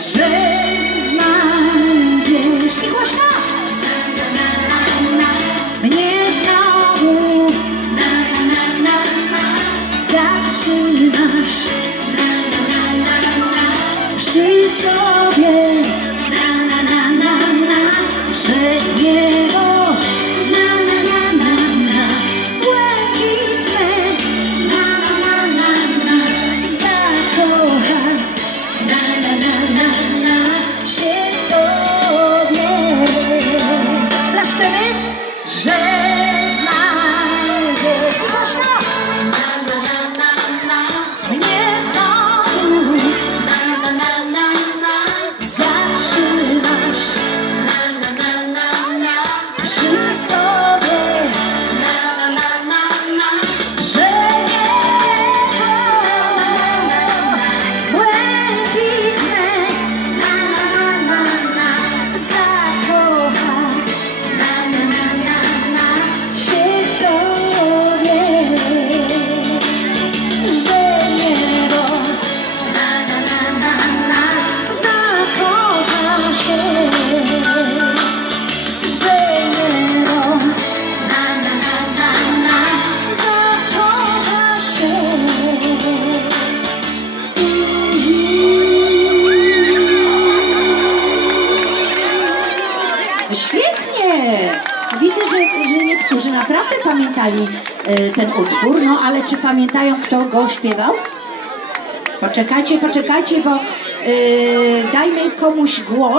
Say Świetnie! Widzę, że, że niektórzy naprawdę pamiętali e, ten utwór, no ale czy pamiętają, kto go śpiewał? Poczekajcie, poczekajcie, bo e, dajmy komuś głos.